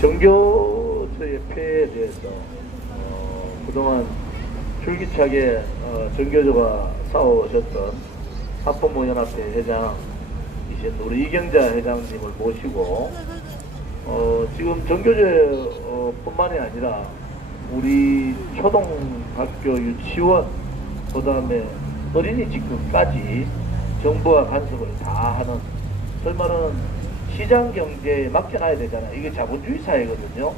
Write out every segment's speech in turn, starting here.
정교조의 폐해에 대해서 그동안 줄기차게 정교조가 싸워오셨던 학부모연합회 회장이신 우리 이경자 회장님을 모시고 지금 정교조 뿐만이 아니라 우리 초등학교 유치원 그 다음에 어린이집까지 정부와 간섭을 다 하는, 소위 말하는 시장 경제에 맡겨놔야 되잖아요. 이게 자본주의 사회거든요.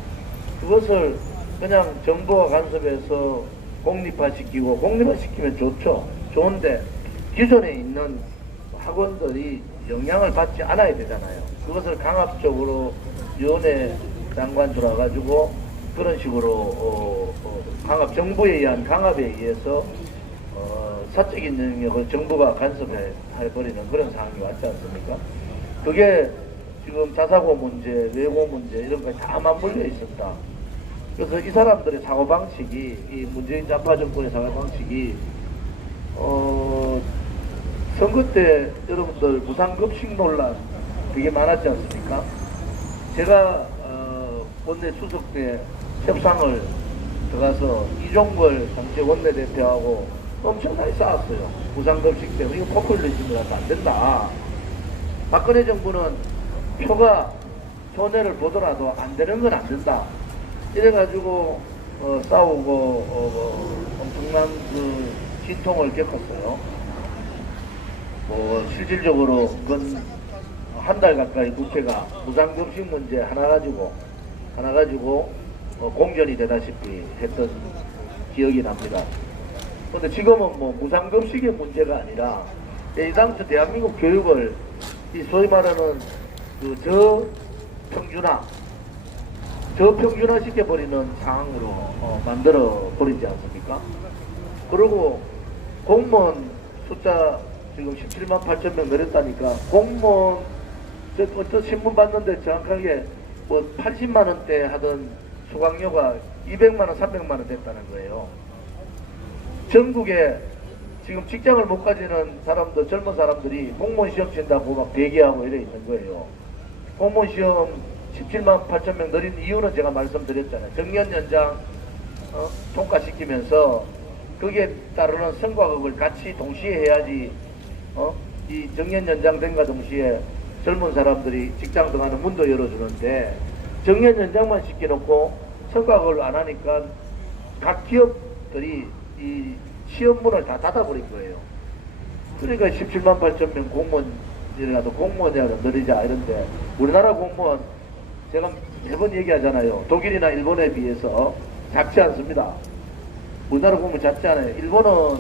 그것을 그냥 정부가 간섭해서 공립화시키고, 공립화시키면 좋죠. 좋은데 기존에 있는 학원들이 영향을 받지 않아야 되잖아요. 그것을 강압적으로 위원회 장관 들어와가지고 그런 식으로 정부에 의한 강압에 의해서 사적인 영역을 정부가 간섭해버리는 그런 상황이 왔지 않습니까? 그게 지금 자사고 문제, 외고 문제 이런 거 다 맞물려 있었다. 그래서 이 사람들의 사고방식이, 이 문재인 좌파 정권의 사고방식이 선거 때 여러분들 무상급식 논란 되게 많았지 않습니까? 제가 원내 수석 때 협상을 들어가서 이종걸 정책 원내대표하고 엄청나게 싸웠어요. 무상급식 때문에 이거 포퓰리즘이라서 안 된다. 박근혜 정부는 표가 손해를 보더라도 안 되는 건 안 된다. 이래가지고 싸우고 엄청난 그 진통을 겪었어요. 실질적으로 그건 한 달 가까이 국회가 무상급식 문제 하나 가지고 공전이 되다시피 했던 기억이 납니다. 근데 지금은 뭐 무상급식의 문제가 아니라 당초 대한민국 교육을 이 소위 말하는 그 저평준화 시켜버리는 상황으로 만들어 버리지 않습니까? 그리고 공무원 숫자 지금 17만 8천 명 늘었다니까, 공무원 어떤 신문 봤는데 정확하게 뭐 80만 원대 하던 수강료가 200만 원, 300만 원 됐다는 거예요. 전국에 지금 직장을 못 가지는 사람들, 젊은 사람들이 공무원 시험 친다고 막 대기하고 이래 있는 거예요. 공무원 시험 17만 8천 명 늘린 이유는 제가 말씀드렸잖아요. 정년 연장 통과시키면서 거기에 따르는 성과급을 같이 동시에 해야지 이 정년 연장된과 동시에 젊은 사람들이 직장 들어가는 문도 열어주는데, 정년 연장만 시켜놓고 성과급을 안 하니까 각 기업들이 이 시험문을 다 닫아버린 거예요. 그러니까 17만 8천 명 공무원이라도 공무원이라도 늘리자 이런데, 우리나라 공무원 제가 매번 얘기하잖아요. 독일이나 일본에 비해서 작지 않습니다. 우리나라 공무원 작지 않아요. 일본은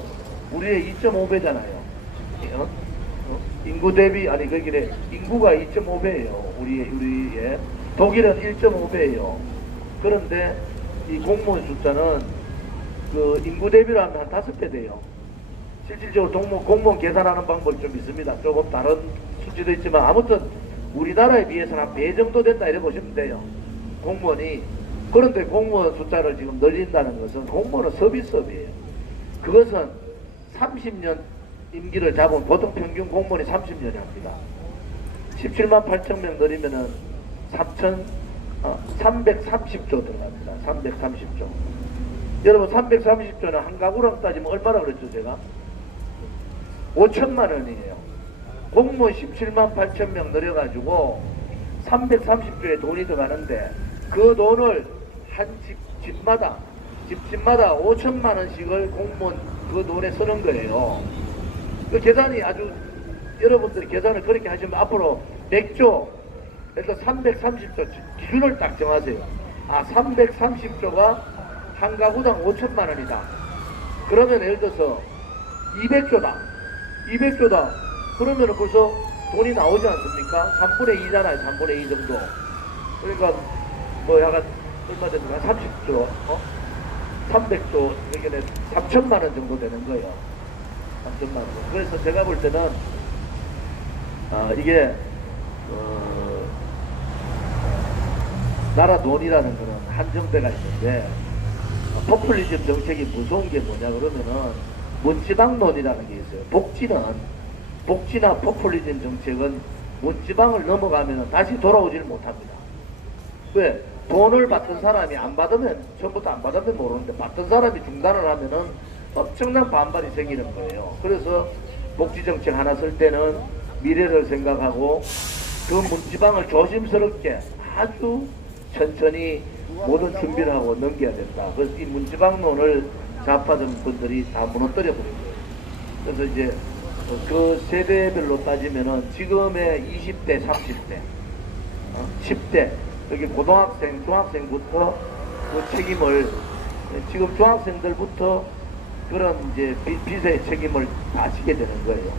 우리의 2.5배잖아요. 인구 대비, 아니 거기에 인구가 2.5배예요. 우리의 독일은 1.5배예요. 그런데 이 공무원 숫자는 그 인구 대비로 하면 한 5배 돼요. 실질적으로 공무원 계산하는 방법이 좀 있습니다. 조금 다른 수치도 있지만 아무튼 우리나라에 비해서는 한 배 정도 된다 이렇게 보시면 돼요. 공무원이. 그런데 공무원 숫자를 지금 늘린다는 것은 공무원은 서비스업이에요. 그것은 30년 임기를 잡은 보통 평균 공무원이 30년이 합니다. 17만 8천 명 늘리면은 330조 들어갑니다. 330조. 여러분 330조는 한 가구랑 따지면 얼마나 그랬죠 제가? 5천만 원이에요. 공무원 17만 8천 명 늘려가지고 330조의 돈이 들어가는데, 그 돈을 한 집마다 5천만 원씩을 공무원 그 돈에 쓰는 거예요. 그 계산이 아주, 여러분들이 계산을 그렇게 하시면 앞으로 100조, 그래서 330조 기준을 딱 정하세요. 330조가 한 가구당 5천만 원이다. 그러면 예를 들어서 200조다. 그러면 벌써 돈이 나오지 않습니까? 3분의 2잖아요. 3분의 2 정도. 그러니까 뭐 약간 얼마 됩니까? 30조, 300조, 그러니까 3천만 원 정도 되는 거예요. 3천만 원. 그래서 제가 볼 때는 이게 나라 돈이라는 거는 한정대가 있는데, 포퓰리즘 정책이 무서운 게 뭐냐 그러면은 문지방론이라는 게 있어요. 복지나 포퓰리즘 정책은 문지방을 넘어가면 다시 돌아오지를 못합니다. 왜? 돈을 받던 사람이 안 받으면, 처음부터 안 받으면 모르는데, 받던 사람이 중단을 하면은 엄청난 반발이 생기는 거예요. 그래서 복지정책 하나 쓸 때는 미래를 생각하고 그 문지방을 조심스럽게 아주 천천히 모든 준비를 하고 넘겨야 된다. 그래서 이 문지방론을 좌파들 분들이 다 무너뜨려 버린 거예요. 그래서 이제 그 세대별로 따지면은 지금의 20대, 30대, 10대, 여기 고등학생, 중학생부터 그 책임을, 지금 중학생들부터 그런 이제 빚의 책임을 다 지게 되는 거예요.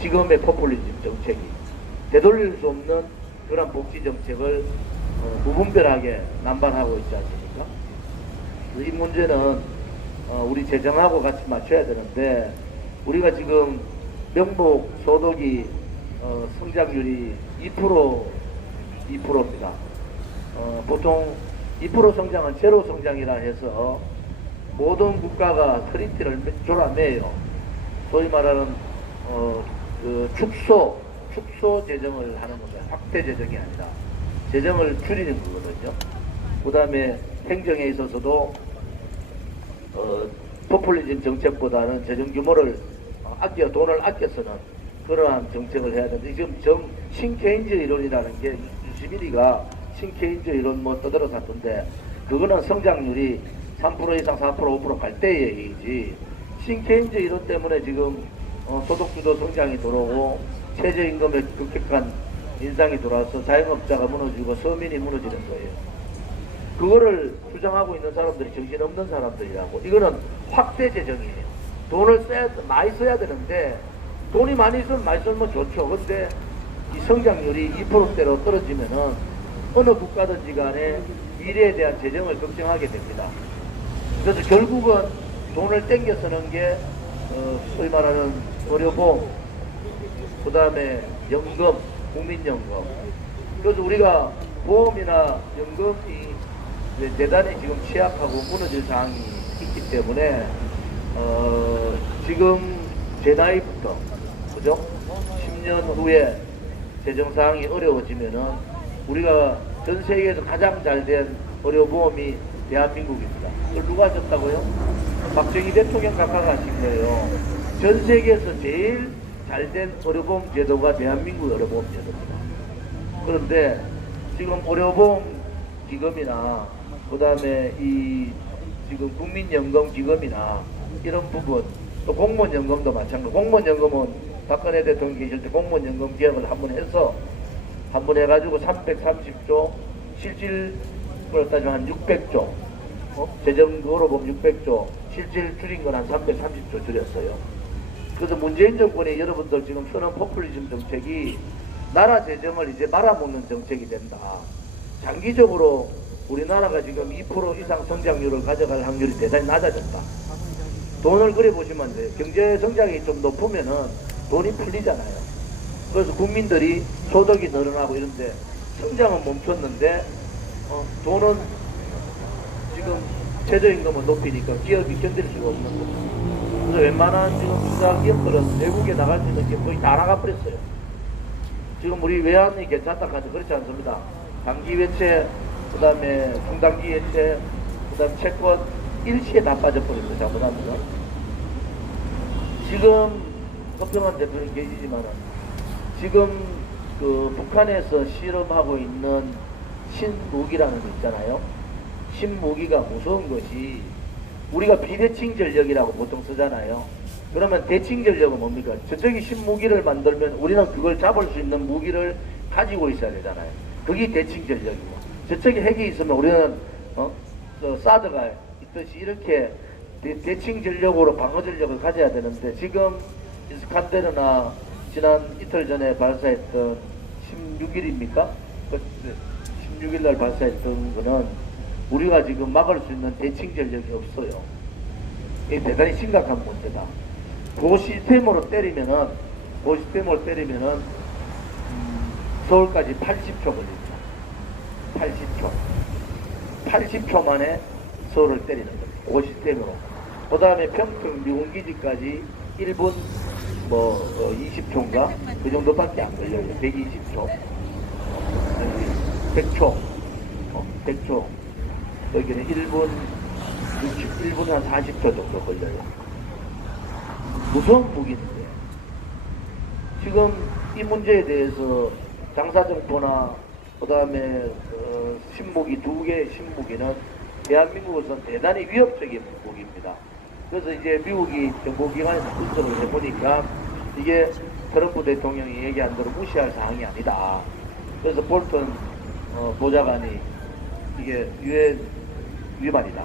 지금의 포퓰리즘 정책이. 되돌릴 수 없는 그런 복지 정책을 무분별하게 남발하고 있지 않습니까? 이 문제는 우리 재정하고 같이 맞춰야 되는데, 우리가 지금 명목 소득이 성장률이 2%입니다. 보통 2% 성장은 제로 성장이라 해서 모든 국가가 허리띠를 졸아매요. 소위 말하는 그 축소 재정을 하는 겁니다. 확대 재정이 아니라 재정을 줄이는 거거든요. 그 다음에 행정에 있어서도 포퓰리즘 정책보다는 재정 규모를 돈을 아껴 쓰는 그러한 정책을 해야 되는데, 지금 신케인즈 이론이라는 게 21위가 신케인즈 이론 뭐 떠들어 샀던데, 그거는 성장률이 3% 이상 4% 5% 갈 때의 얘기지, 신케인즈 이론 때문에 지금 소득주도 성장이 들어오고 최저임금의 급격한 인상이 들어와서 자영업자가 무너지고 서민이 무너지는 거예요. 그거를 주장하고 있는 사람들이 정신없는 사람들이라고. 이거는 확대 재정이에요. 돈을 많이 써야 되는데, 돈이 많이 있으면 많이 쓰면 좋죠. 근데 이 성장률이 2%대로 떨어지면은 어느 국가든지 간에 미래에 대한 재정을 걱정하게 됩니다. 그래서 결국은 돈을 땡겨 쓰는 게 소위 말하는 의료보험, 그 다음에 연금, 국민연금. 그래서 우리가 보험이나 연금이 대단히 지금 취약하고 무너질 상황이 있기 때문에 지금 제 나이부터, 그죠? 10년 후에 재정 상황이 어려워지면은 우리가 전 세계에서 가장 잘된 의료보험이 대한민국입니다. 그걸 누가 하셨다고요? 박정희 대통령 각하가 하신 거예요. 전 세계에서 제일 잘된 의료보험 제도가 대한민국 의료보험 제도입니다. 그런데 지금 의료보험 기금이나 그 다음에 이 지금 국민연금 기금이나 이런 부분, 또 공무원연금도 마찬가지고, 공무원연금은 박근혜 대통령 계실 때 공무원연금 개혁을 한번 해서 한번 해가지고 330조, 실질으로 따지면 한 600조, 재정으로 보면 600조, 실질 줄인 건 한 330조 줄였어요. 그래서 문재인 정권이 여러분들 지금 쓰는 포퓰리즘 정책이 나라 재정을 이제 말아먹는 정책이 된다. 장기적으로 우리나라가 지금 2% 이상 성장률을 가져갈 확률이 대단히 낮아졌다. 돈을 그래 보시면 안 돼요. 경제 성장이 좀 높으면은 돈이 풀리잖아요. 그래서 국민들이 소득이 늘어나고 이런데 성장은 멈췄는데 돈은 지금 최저임금을 높이니까 기업이 견딜 수가 없는 거죠. 그래서 웬만한 지금 투자 기업들은 외국에 나갈 수 있는 게 거의 다 나가버렸어요. 지금 우리 외환이 괜찮다 하지 그렇지 않습니다. 단기 외채, 그 다음에 중단기 외채, 그 다음 채권 일시에 다 빠져버렸어요. 잘못하면. 지금 허평한 대표님 계시지만은 지금 그 북한에서 실험하고 있는 신무기라는 거 있잖아요. 신무기가 무서운 것이, 우리가 비대칭 전력이라고 보통 쓰잖아요. 그러면 대칭 전력은 뭡니까? 저쪽이 신무기를 만들면 우리는 그걸 잡을 수 있는 무기를 가지고 있어야 되잖아요. 그게 대칭 전력이고, 저쪽에 핵이 있으면 우리는 사드가 있듯이 이렇게 대칭 전력으로 방어 전력을 가져야 되는데, 지금 이스칸데르나 지난 이틀 전에 발사했던 16일입니까? 16일 날 발사했던 거는 우리가 지금 막을 수 있는 대칭 전력이 없어요. 이게 대단히 심각한 문제다. 그 시스템으로 때리면은 서울까지 80초 걸립니다. 80초 만에 서울을 때리는 겁니다. 그 시스템으로. 그 다음에 평평 미군기지까지 1분 20초인가? 그 정도밖에 안 걸려요. 120초. 100초. 100초, 여기는 1분, 1분 한 40초 정도 걸려요. 무서운 무기인데 지금 이 문제에 대해서 장사정포나 그 다음에 신무기 2개의 신무기는 대한민국에서는 대단히 위협적인 무기입니다. 그래서 이제 미국이 정보기관에서 분석을 해보니까 이게 트럼프 대통령이 얘기한 대로 무시할 사항이 아니다. 그래서 볼턴 보좌관이 이게 유엔 위반이다.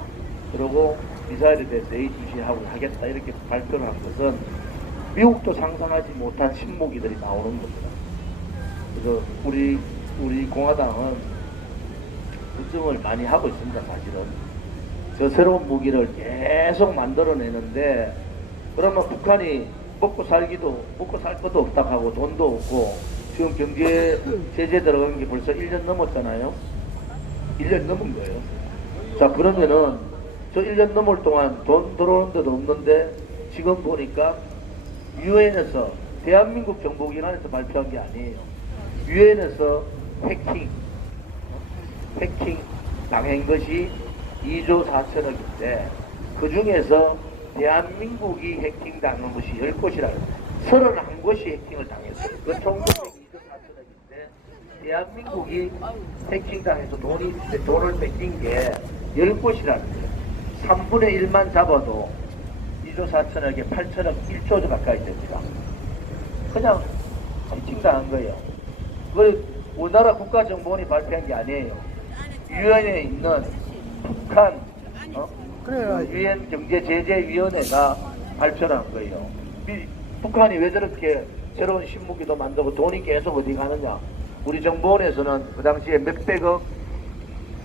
그러고 미사일에 대해서 예의주시하고 하겠다 이렇게 발표를 한 것은 미국도 상상하지 못한 신무기들이 나오는 겁니다. 그래서 우리 공화당은 걱정을 많이 하고 있습니다. 사실은 저 새로운 무기를 계속 만들어내는데 그러면 북한이 먹고 살 것도 없다 하고 돈도 없고 지금 경제 제재 들어간 게 벌써 1년 넘었잖아요. 1년 넘은 거예요. 자, 그러면은 저 1년 넘을 동안 돈 들어오는 데도 없는데 지금 보니까 유엔에서 대한민국 정보기관에서 발표한 게 아니에요. 유엔에서 해킹 당한 것이 2조 4천억인데 그 중에서 대한민국이 해킹 당한 것이 10곳이라 31곳이 해킹을 당했어요. 그 총 금액이 2조 4천억인데 대한민국이 해킹 당해서 돈을 뺏긴 게 10곳이라는 거예요. 3분의 1만 잡아도 2조 4천억에 8천억 1조 가까이 됩니다. 그냥 해킹 당한 거예요. 그걸 우리나라 국가정보원이 발표한 게 아니에요. 유엔에 있는 북한 유엔 경제제재위원회가 발표를 한 거예요. 북한이 왜 저렇게 새로운 신무기도 만들고 돈이 계속 어디 가느냐. 우리 정보원에서는 그 당시에 몇백억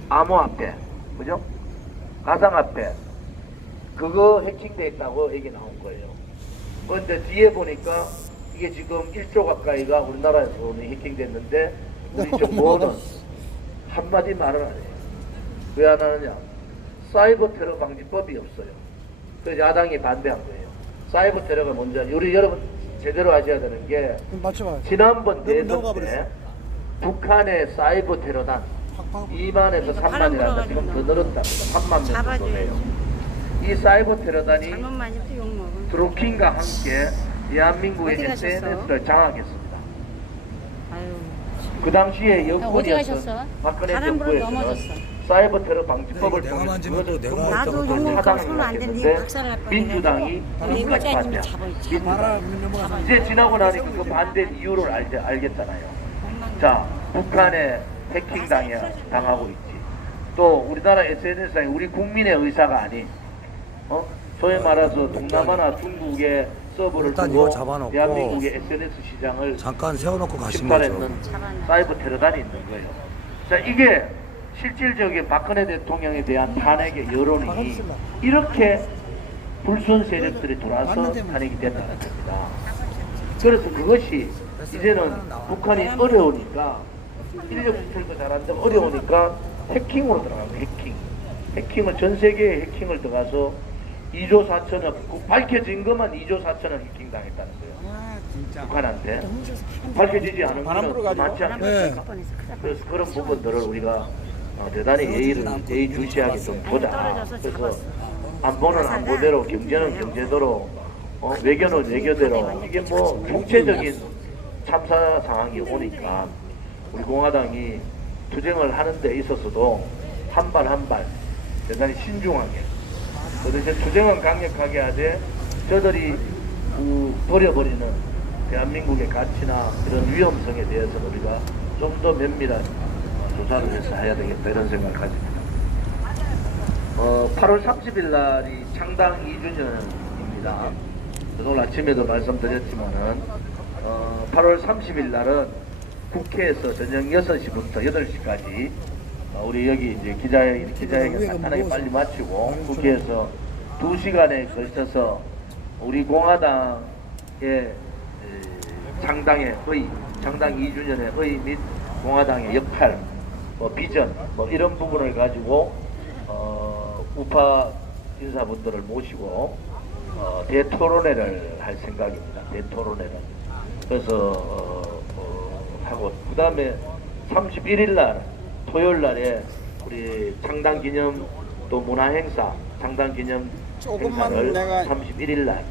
암호화폐, 그죠? 가상화폐 그거 해킹돼 있다고 얘기 나온 거예요. 그런데 뒤에 보니까 이게 지금 1조 가까이가 우리나라에서 해킹됐는데 우리 정보원은 한마디 말을 안 해요. 왜 안 하느냐? 사이버 테러 방지법이 없어요. 그래서 야당이 반대한 거예요. 사이버 테러가 뭔지 우리 여러분 제대로 아셔야 되는 게 지난번 대선 때 북한의 사이버 테러단 2만에서 3만이라는데 지금 더 늘었답니다. 3만 명 정도 돼요. 이 사이버 테러단이 드루킹과 함께 대한민국의 SNS를 장악했습니다. 그 당시에 여권이었던 박근혜 정부에서는 사이버 테러 방지법을 통해서 그것을 차단을 했는데 민주당이 끝까지 반대합니다. 이제 지나고 나니까 그 반대 이유를 알겠잖아요. 자, 북한에 해킹 당하고 있지. 또 우리나라 SNS상에 우리 국민의 의사가 아닌 소위 말해서 동남아나 중국의 서버를 두고 대한민국의 SNS 시장을 잠깐 세워놓고 가신 거죠. 침탈했는 사이버 테러단이 있는 거예요. 자, 이게 실질적인 박근혜 대통령에 대한 탄핵의 여론이 이렇게 불순 세력들이 돌아서 탄핵이 됐다는 겁니다. 그래서 그것이 이제는 북한이 어려우니까 인력 수출도 잘한다고 어려우니까 해킹으로 들어가고 해킹을 전 세계에 해킹을 들어가서 2조 4천억 밝혀진 것만 2조 4천억 해킹 당했다는 거예요. 북한한테 밝혀지지 않은 거는 많지 않습니까? 그래서 그런 부분들을 우리가 대단히 예의주시하게 좀 보자. 그래서 안보는 안보대로 경제는 경제대로 외교는 외교대로 이게 뭐 총체적인 참사 상황이 오니까 우리 공화당이 투쟁을 하는 데 있어서도 한 발 한 발 대단히 신중하게 그래서 투쟁은 강력하게 하되 저들이 버려버리는 대한민국의 가치나 이런 위험성에 대해서는 우리가 좀 더 면밀한 조사를 해서 해야 되겠다 이런 생각을 가집니다. 8월 30일 날이 창당 2주년입니다. 오늘 아침에도 말씀드렸지만은 8월 30일 날은 국회에서 저녁 6시부터 8시까지 우리 여기 이제 기자회견 간단하게 빨리 마치고 국회에서 2시간에 걸쳐서 우리 공화당의 창당 2주년의 의 및 공화당의 역할, 비전 이런 부분을 가지고 우파 인사분들을 모시고 대토론회를 할 생각입니다. 대토론회를. 그래서 하고 그 다음에 31일 날 토요일 날에 우리 창당 기념 또 문화 행사, 창당 기념 조금만 행사를 내가 31일 날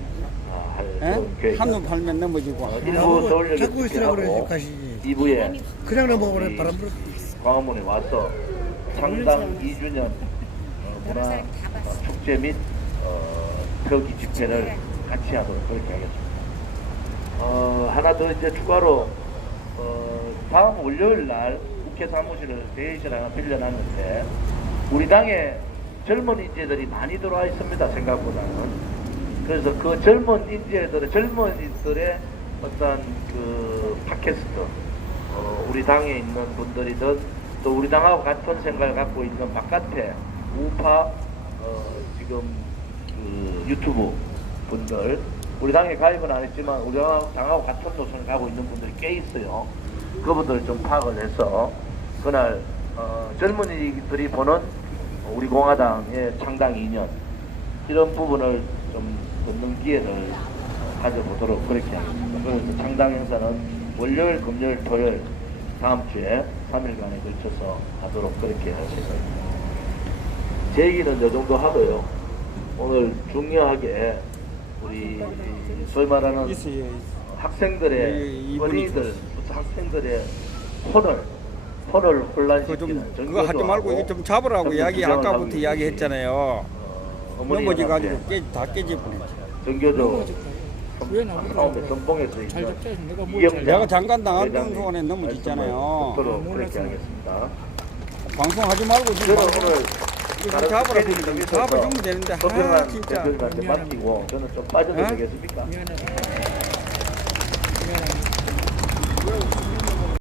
할 계획. 한눈 팔면 넘어지고. 1부 서울역에 자꾸 있으라고 그러지 하고 가시지. 2부에 그냥 넘어가면 바람 불어. 광화문에 와서 창당 2주년 문화 축제 및 표기 집회를 같이 하도록 그렇게 하겠습니다. 하나 더 이제 추가로 다음 월요일 날 국회 사무실을 대회실 하나 빌려놨는데 우리 당에 젊은 인재들이 많이 들어와 있습니다. 생각보다는. 그래서 그 젊은이들의 어떤 그 팟캐스트, 우리 당에 있는 분들이든 또 우리 당하고 같은 생각을 갖고 있는 바깥에 우파 지금 그 유튜브 분들, 우리 당에 가입은 안 했지만 우리 당하고 같은 노선을 가고 있는 분들이 꽤 있어요. 그분들을 좀 파악을 해서 그날 젊은이들이 보는 우리 공화당의 창당 2년 이런 부분을 좀 듣는 기회를 가져보도록 그렇게 하겠습니다. 그래서 창당 행사는 월요일, 금요일, 토요일 다음 주에 3일간에 걸쳐서 하도록 그렇게 할 생각입니다. 제 얘기는 이 정도 하고요. 오늘 중요하게 우리 소위 말하는 있어요. 학생들의 어린이들, 학생들의 폰을 혼란시키는 그거 하지 말고 이거 좀 잡으라고 이야기 아까부터 이야기했잖아요. 넘어져가지고 다 깨지버려. 정교조 왜 나오더라고요? 싸움에 선봉에서 잘 있는 잡자. 내가 뭘 이경장 내가 잠깐 당한 회장님 동안에 넘어졌잖아요. 말씀을 듣도록 그렇게 하겠습니다. 방송하지 말고 지금 저는 오늘 이거 다른 잡으라고 스케줄이 좀 그러니까 있어서 잡아주면 되는데 서평한 진짜 대표님한테 맡기고 저는 좀 빠져도 어? 되겠습니까? 미안해.